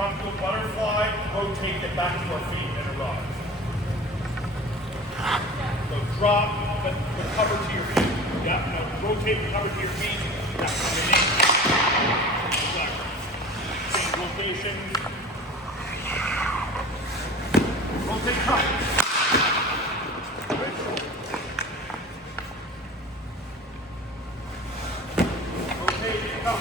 drop to a butterfly, rotate it back to our feet and arrive. So drop, but recover to your feet. Yeah, no, rotate, recover to your feet. Yeah, change location. Rotate, cut. Rotate, cut.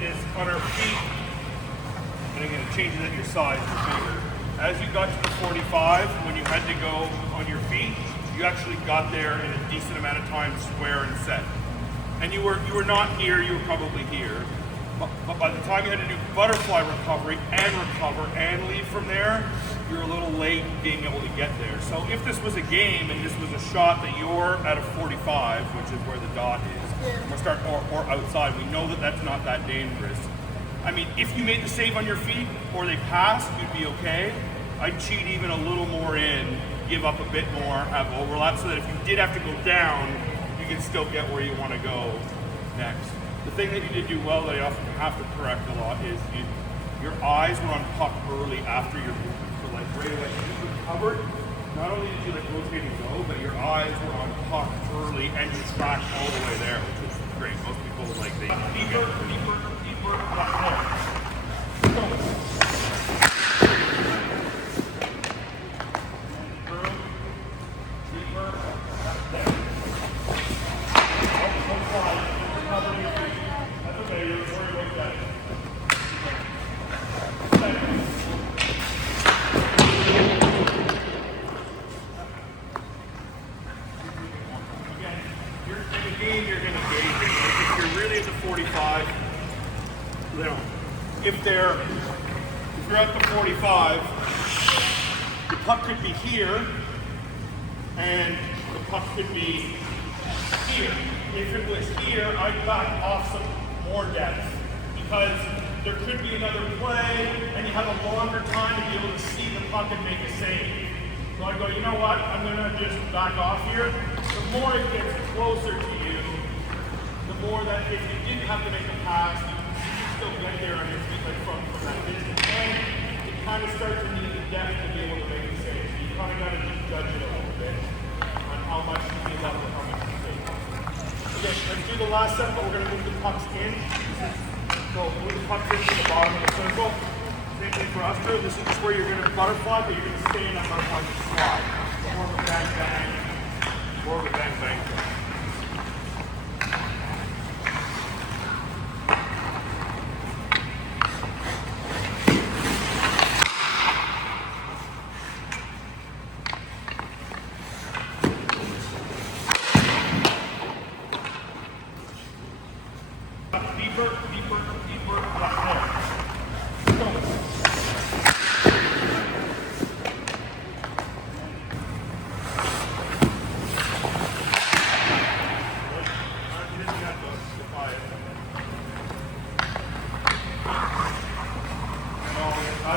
Is on our feet, and I'm going to change it at your side for finger. As you got to the 45, when you had to go on your feet, you actually got there in a decent amount of time, square and set. And you were not here, you were probably here. But by the time you had to do butterfly recovery and recover and leave from there, you're a little late being able to get there. So if this was a game and this was a shot that you're at a 45, which is where the dot is, or outside, we know that that's not that dangerous. I mean, if you made the save on your feet or they passed, you'd be okay. I'd cheat even a little more in, give up a bit more, have overlap, so that if you did have to go down, you can still get where you want to go next. The thing that you did do well that I often have to correct a lot is your eyes were on puck early after your movement. So like right away, you recovered. Not only did you like rotate and go, but your eyes were on puck early and you tracked all the way there, which was great. Most people like they deeper, left more. Deeper, there. Don't fly. Recover your feet. That's okay, you're worried about that. You're going to gauge it. Like if you're really at the 45, you know, if you're at the 45, the puck could be here, and the puck could be here. If it was here, I'd back off some more depth, because there could be another play, and you have a longer time to be able to see the puck and make a save. So I go, you know what, I'm going to just back off here. The more it gets closer to you, the more that if you didn't have to make a pass, you can still get there on your feet like from that distance. And you kind of start to need the depth to be able to make a save. So you kind of got to just judge it a little bit on how much you feel up or how much you save. Okay, let's do the last set, but we're going to move the pucks in. So move the pucks into the bottom of the circle. Same thing for us too. This is just where you're going to butterfly, but you're going to stay in that butterfly and slide. More of a bang bang. More of a bang bang. Deeper, left more. Go.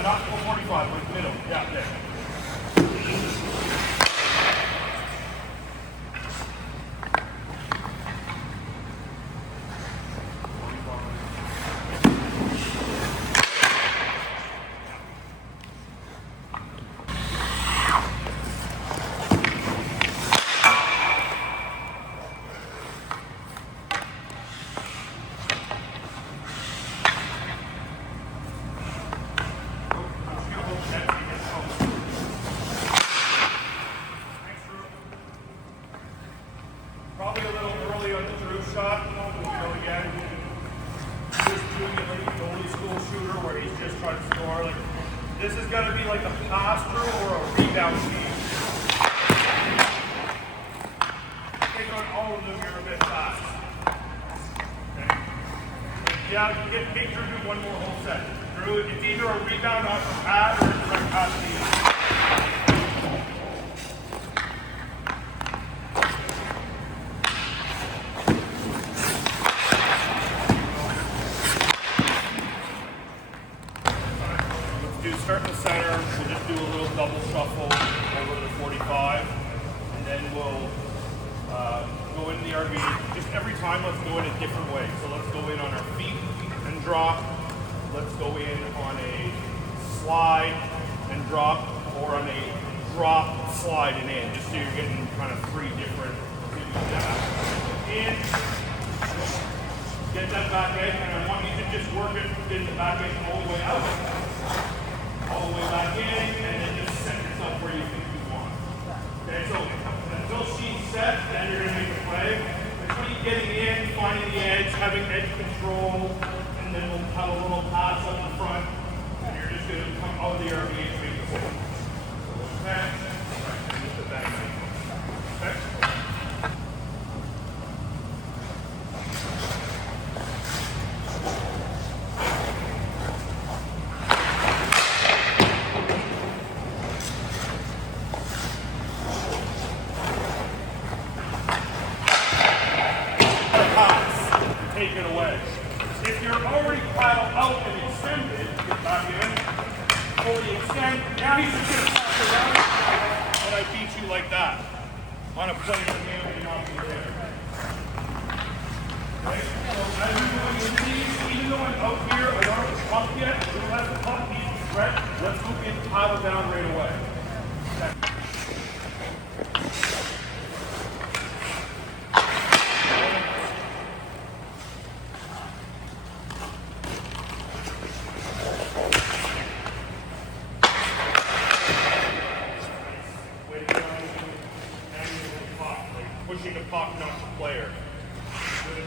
Not 445, but middle. Yeah, there. Probably a little early on the through shot. We'll go again. Just doing it like a goalie school shooter where he's just trying to score. Like this is gonna be like a pass through or a rebound team. Take on all throwing them, you're a bit fast. Okay? Yeah, get Drew do one more whole set. Drew, it's either a rebound off the pad or a direct pass to you. Start in the center, we'll just do a little double shuffle over to the 45, and then we'll go into the RV. Just every time, let's go in a different way. So let's go in on our feet and drop. Let's go in on a slide and drop, or on a drop, slide, and in, just so you're getting kind of three different in. Get that back edge, and I want you to just work it, getting the back edge all the way out. All the way back in, and then just set yourself where you think you want. Okay, so until she's set, then you're going to make a play. It's when you're getting in, finding the edge, having edge control, and then we'll have a little pass up in front, and you're just going to come out of the RV and make the play. Okay? Right, and just put that in. Okay? Take it away. If you're already paddled out and extended, get back in, fully extend. Now he's just going to pass around and I beat you like that on a play in the game and not be there. Okay? So as you're going into these, even though I'm out here, I don't have the puck yet, we don't have the puck needs to stretch, let's move in, paddle down right away. Okay. Pushing the puck, not the player. Good.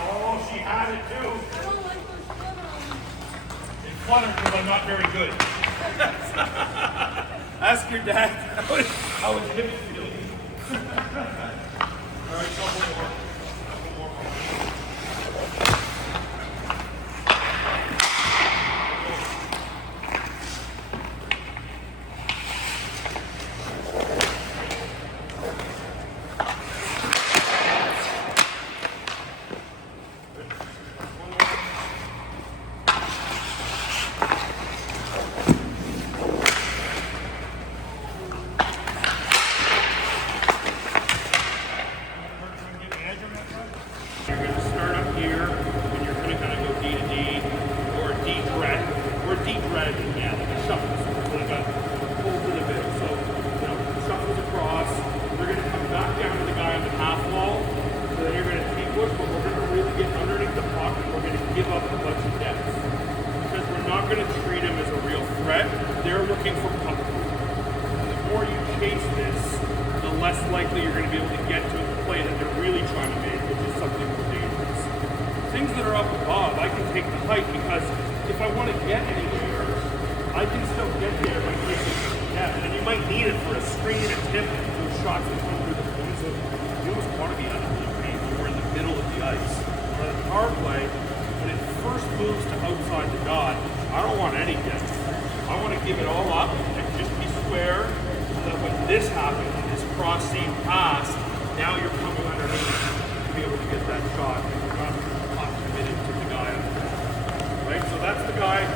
Oh, she had it too. I don't like those flutters. It's flutter because I'm not very good. Ask your dad how his hip is feeling. All right, couple more. You're going to start up here, and you're going to kind of go D to D, or D drag, or D drag, yeah, like a shuffle, so like a pull to the bit. So, shuffles across. We're going to come back down to the guy on the half wall, so then you're going to T-push, but we're going to really get underneath the puck, and we're going to give up a bunch of depth. Because we're not going to treat him as a real threat. They're looking for puck. And the more you chase this, the less likely you're going to be able to get to the play that they're really trying to make, which is something more dangerous. Things that are up above, I can take the height because if I want to get anywhere, I can still get there by taking depth. And you might need it for a screen, a tip, those shots that come through the points. So you almost want to be out of the green when we're in the middle of the ice. Or the power play, when it first moves to outside the dot, I don't want any depth. I want to give it all up and just be square so that when this happens, this cross seam pass, now you're coming underneath to be able to get that shot. You're not committed to the guy on the right? So that's the guy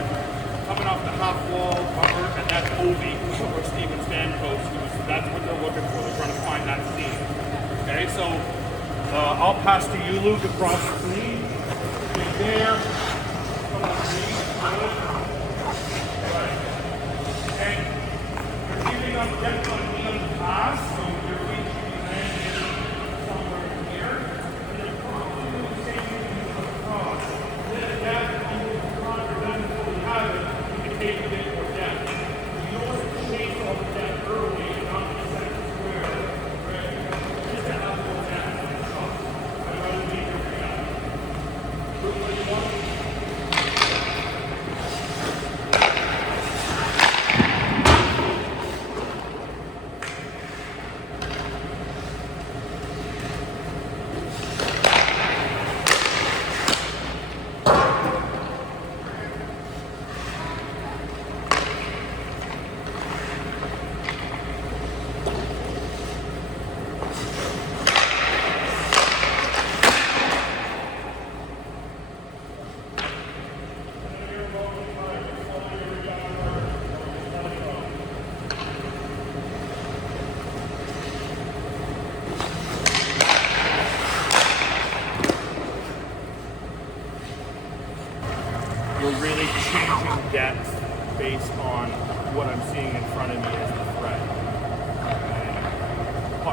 coming off the half wall cover, and that's Ovi, or Steven Stamkos. That's what they're looking for. They're trying to find that seam. Okay, so I'll pass to you, Luke, across the screen. Right there. Come on, right. And you're giving up depth on me on the pass, so you're reaching the landing somewhere in here. And then probably do the same thing across. Then adapt to the front, or then before we have it, you can take a bit more depth. You don't want to chase all the depth early and not the second square. Right? Just to have more depth on the shot. I'd rather be here for that. What do you want?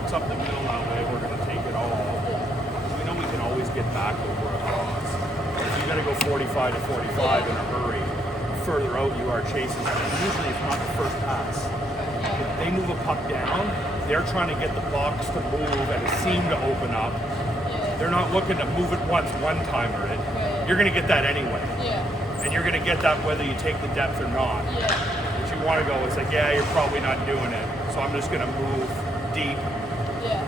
it's up the middle that way, we're going to take it all. We know we can always get back over across. If you got to go 45 to 45 in a hurry, the further out you are chasing them. Usually it's not the first pass. If they move a puck down, they're trying to get the box to move and a seam to open up. They're not looking to move it once, one-timer it. You're going to get that anyway. And you're going to get that whether you take the depth or not. What you want to go is like, yeah, you're probably not doing it. So I'm just going to move deep.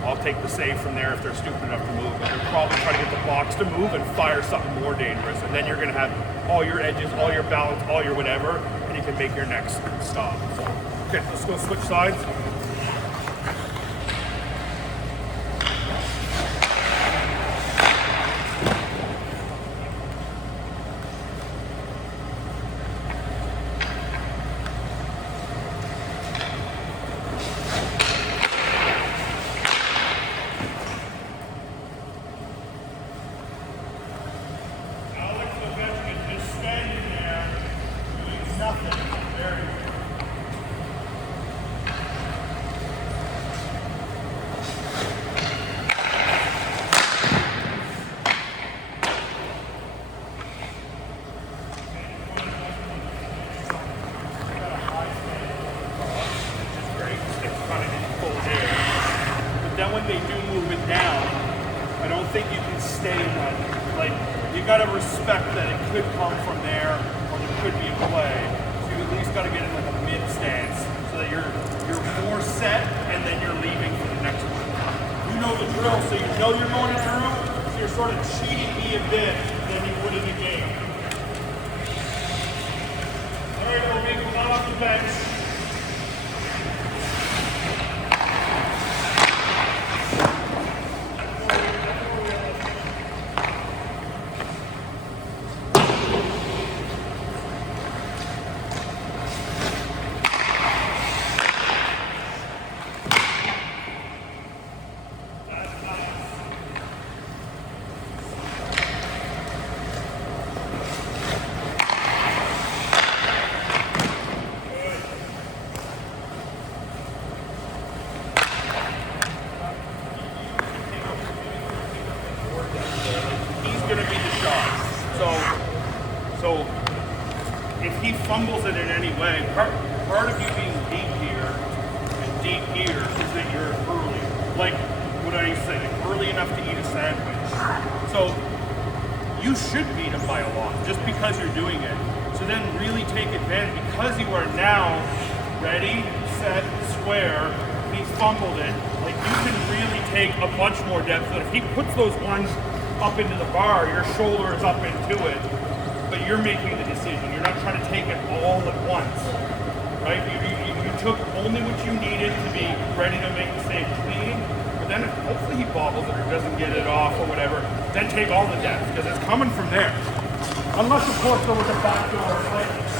I'll take the save from there if they're stupid enough to move. But they're probably trying to get the box to move and fire something more dangerous. And then you're going to have all your edges, all your balance, all your whatever, and you can make your next stop. So, okay, let's go switch sides. When they do move it down, I don't think you can stay in that. Like, you got to respect that it could come from there, or there could be a play. So you at least got to get in like a mid stance, so that you're more set, and then you're leaving for the next one. You know the drill, so you know you're going through. So you're sort of cheating me a bit than you would in the game. All right, we're making one off the bench. So if he fumbles it in any way, part of you being deep here and deep here is that you're early. Like, what I say, early enough to eat a sandwich. So you should beat him by a lot just because you're doing it. So then really take advantage because you are now ready, set, square. He fumbled it. Like, you can really take a bunch more depth. So if he puts those ones up into the bar, your shoulder is up into it. But you're making the decision. You're not trying to take it all at once, right? You took only what you needed to be ready to make the save clean, but then hopefully he bobbles it or doesn't get it off or whatever, then take all the depth, because it's coming from there. Unless, of course, there was a backdoor, like,